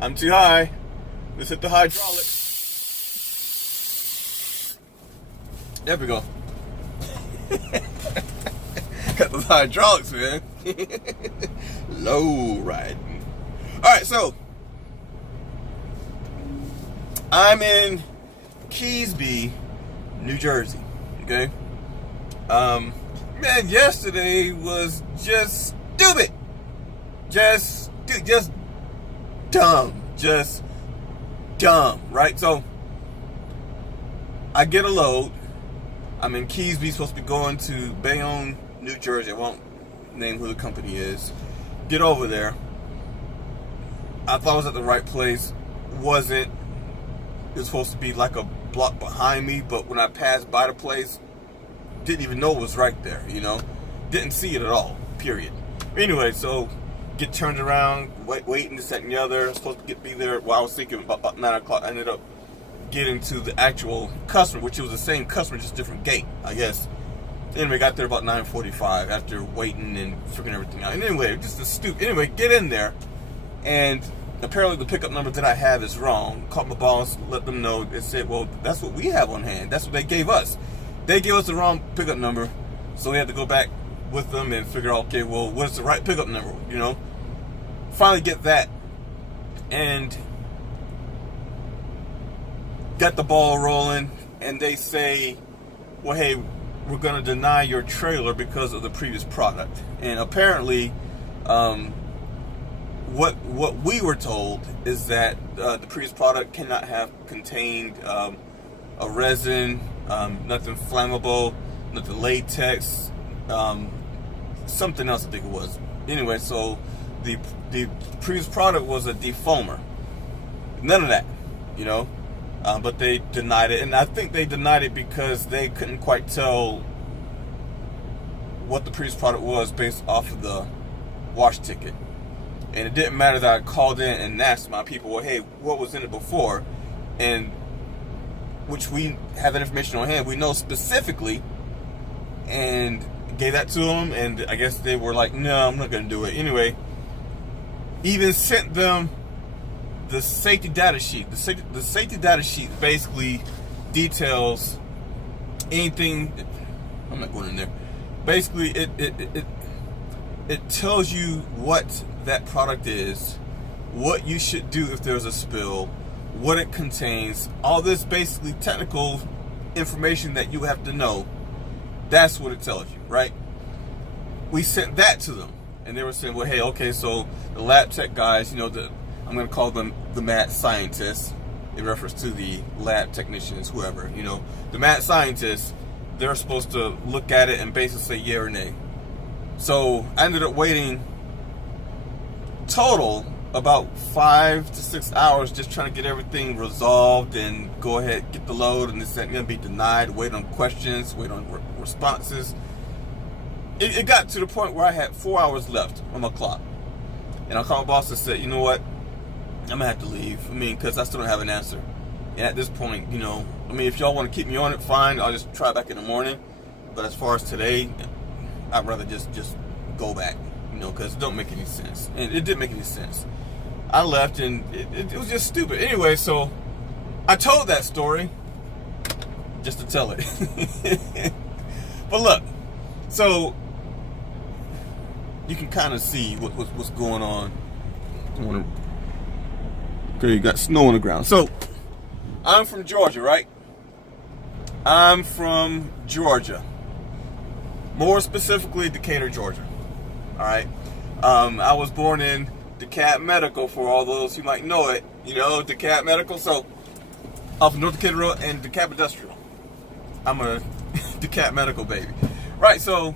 I'm too high. Let's hit the hydraulic. There we go. Got those hydraulics, man. Low riding. Alright, so I'm in Keesby, New Jersey. Okay? Man, yesterday was just stupid. Just dumb. Just dumb, right? So I get a load. I'm in Keesby, supposed to be going to Bayonne, New Jersey. I won't name who the company is. Get over there. I thought I was at the right place. Wasn't. It was supposed to be like a block behind me, but when I passed by the place, didn't even know it was right there, you know? Didn't see it at all, period. Anyway, so get turned around, waiting this, that, and the other. Supposed to be there. Well, I was thinking about 9 o'clock. I ended up getting to the actual customer, which was the same customer, just different gate, I guess. Anyway, got there about 9:45 after waiting and figuring everything out. And anyway, just a stupid. Anyway, get in there, and apparently the pickup number that I have is wrong. Called my boss, let them know. They said, well, that's what we have on hand. That's what they gave us. They gave us the wrong pickup number, so we had to go back with them and figure out, okay, well, what's the right pickup number, you know? Finally get that, and got the ball rolling, and they say, well, hey, we're going to deny your trailer because of the previous product. And apparently, what we were told is that the previous product cannot have contained a resin, nothing flammable, nothing latex, something else I think it was. Anyway, so the previous product was a defoamer. None of that, you know. But they denied it, and I think they denied it because they couldn't quite tell what the previous product was based off of the wash ticket. And it didn't matter that I called in and asked my people, well, hey, what was in it before? And which we have that information on hand. We know specifically, and gave that to them, and I guess they were like, no, I'm not going to do it. Anyway, even sent them the safety data sheet. The safety data sheet basically details anything. I'm not going in there. Basically, it tells you what that product is, what you should do if there's a spill, what it contains, all this basically technical information that you have to know. That's what it tells you, right? We sent that to them, and they were saying, well, hey, okay, so the lab tech guys, you know, I'm going to call them the mad scientists in reference to the lab technicians, whoever, you know. The mad scientists, they're supposed to look at it and basically say yeah or nay. So I ended up waiting total about 5 to 6 hours just trying to get everything resolved and go ahead, get the load, and this ain't going to be denied, wait on questions, wait on responses. It got to the point where I had 4 hours left on my clock. And I called my boss and said, you know what? I'm going to have to leave. I mean, because I still don't have an answer. And at this point, you know, I mean, if y'all want to keep me on it, fine. I'll just try back in the morning. But as far as today, I'd rather just go back, you know, because it don't make any sense. And it didn't make any sense. I left, and it was just stupid. Anyway, so I told that story just to tell it. But look, so you can kind of see what's going on. Okay, you got snow on the ground. So, I'm from Georgia, right? I'm from Georgia. More specifically, Decatur, Georgia. Alright? I was born in DeKalb Medical, for all those who might know it. You know, DeKalb Medical. So, off of North Decatur Road and DeKalb Industrial. I'm a DeKalb Medical baby. Right, so,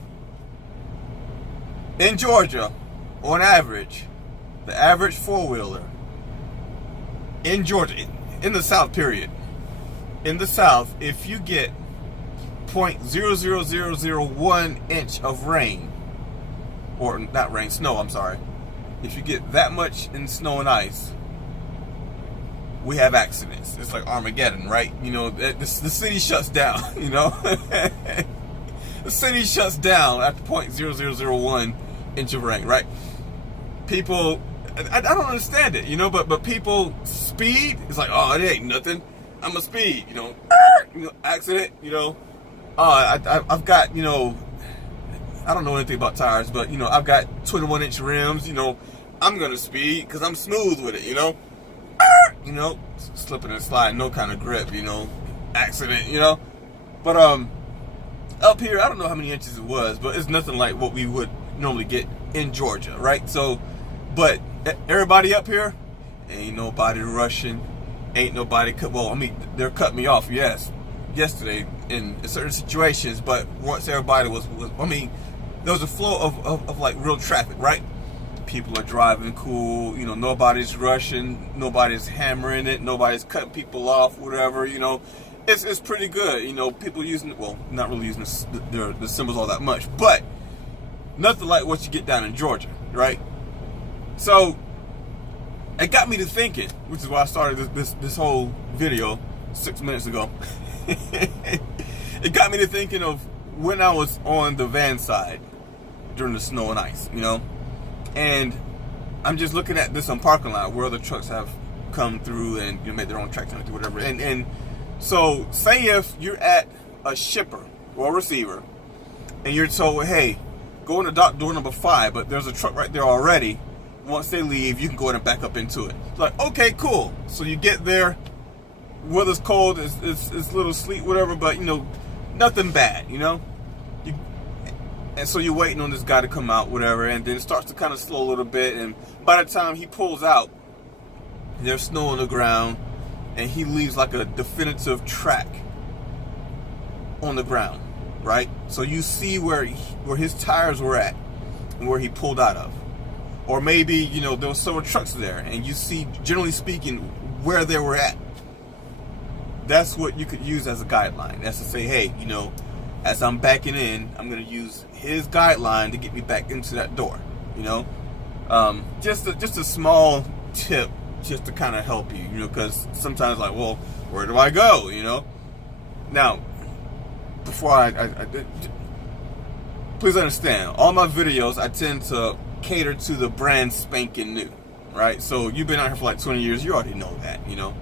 in Georgia, on average, the average four-wheeler in Georgia, in the South, period. In the South, if you get 0.00001 inch of rain, or not rain, snow, I'm sorry. If you get that much in snow and ice, we have accidents. It's like Armageddon, right? You know, the city shuts down, you know? The city shuts down after 0.0001 inch of rain, right? People I don't understand it, you know. But people speed. It's like, oh, it ain't nothing. I'm a speed, you know, accident, you know. I've got, you know, I don't know anything about tires, but you know, I've got 21-inch rims. You know, I'm gonna speed because I'm smooth with it, you know. You know, slipping and sliding, no kind of grip, you know, accident, you know. But up here, I don't know how many inches it was, but it's nothing like what we would normally get in Georgia, right? So, but everybody up here, ain't nobody rushing, ain't nobody well, I mean, they're cutting me off, yes, yesterday in certain situations, but once everybody was I mean, there was a flow of like real traffic, right? People are driving cool, you know, nobody's rushing, nobody's hammering it, nobody's cutting people off, whatever, you know. It's pretty good, you know. People using, well, not really using the symbols all that much, but nothing like what you get down in Georgia, right? So it got me to thinking, which is why I started this whole video 6 minutes ago. It got me to thinking of when I was on the van side during the snow and ice, you know. And I'm just looking at this on parking lot where other trucks have come through and, you know, made their own tracks and whatever. And so say if you're at a shipper or a receiver and you're told, hey, go in the dock door number 5, but there's a truck right there already. Once they leave, you can go in and back up into it. It's like, okay, cool. So you get there, weather's cold, it's a little sleet, whatever, but, you know, nothing bad, you know. And so you're waiting on this guy to come out, whatever, and then it starts to kind of slow a little bit, and by the time he pulls out, there's snow on the ground, and he leaves like a definitive track on the ground, right? So you see where his tires were at and where he pulled out of. Or maybe, you know, there were several trucks there, and you see, generally speaking, where they were at. That's what you could use as a guideline. That's to say, hey, you know, as I'm backing in, I'm going to use his guideline to get me back into that door, you know. Just a small tip just to kind of help you, you know, because sometimes like, well, where do I go, you know? Now, before I please understand, all my videos, I tend to cater to the brand spanking new, right? So you've been out here for like 20 years, you already know that, you know.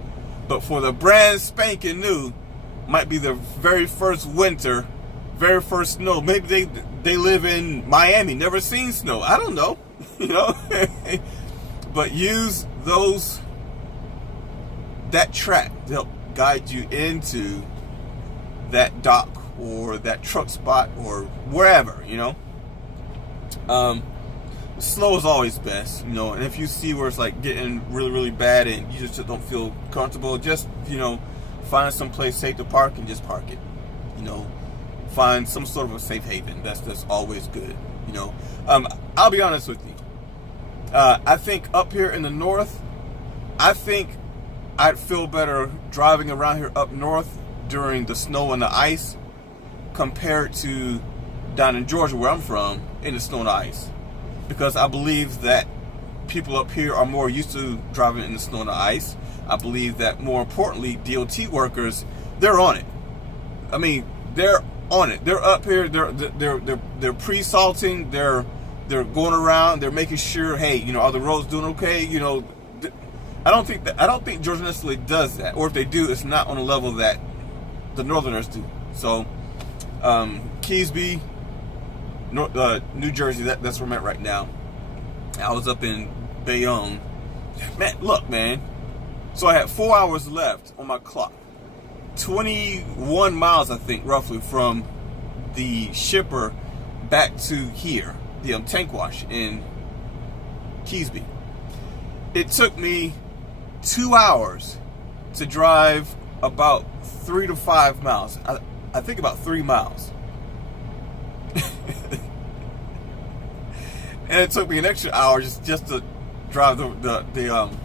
But for the brand spanking new, might be the very first winter, very first snow. Maybe they live in Miami, never seen snow. I don't know, you know. But use that track to help guide you into that dock or that truck spot or wherever, you know. Slow is always best, you know. And if you see where it's like getting really, really bad and you just don't feel comfortable, just, you know, find some place safe to park and just park it, you know. Find some sort of a safe haven. That's always good, you know. I'll be honest with you. I think up here in the north, I think I'd feel better driving around here up north during the snow and the ice compared to down in Georgia where I'm from in the snow and the ice. Because I believe that people up here are more used to driving in the snow and the ice. I believe that more importantly, DOT workers, they're on it. I mean, they're on it. They're up here. They're pre-salting. They're going around. They're making sure, hey, you know, are the roads doing okay? You know, I don't think Georgia necessarily does that. Or if they do, it's not on a level that the Northerners do. So, Keesby, New Jersey, that's where I'm at right now. I was up in Bayonne. Man, look, man. So I had 4 hours left on my clock. 21 miles, I think, roughly, from the shipper back to here, the tank wash in Keesby. It took me 2 hours to drive about 3 to 5 miles. I think about 3 miles. And it took me an extra hour just to drive the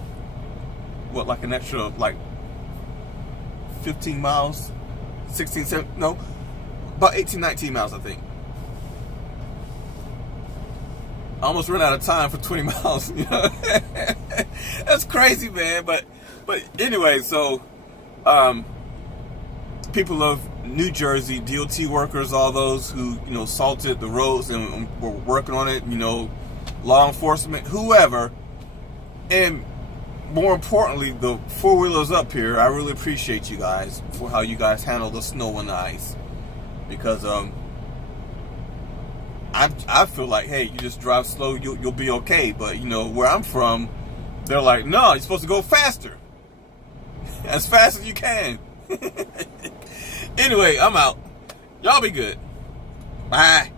like an extra like 15 miles, 16, 17, no, about 18, 19 miles, I think. I almost ran out of time for 20 miles, you know. That's crazy, man. But anyway, so people of New Jersey, DOT workers, all those who, you know, salted the roads and were working on it, you know, law enforcement, whoever, And more importantly, the four-wheelers up here, I really appreciate you guys for how you guys handle the snow and the ice. Because I feel like, hey, you just drive slow, you'll be okay. But, you know, where I'm from, they're like, no, you're supposed to go faster. As fast as you can. Anyway, I'm out. Y'all be good. Bye.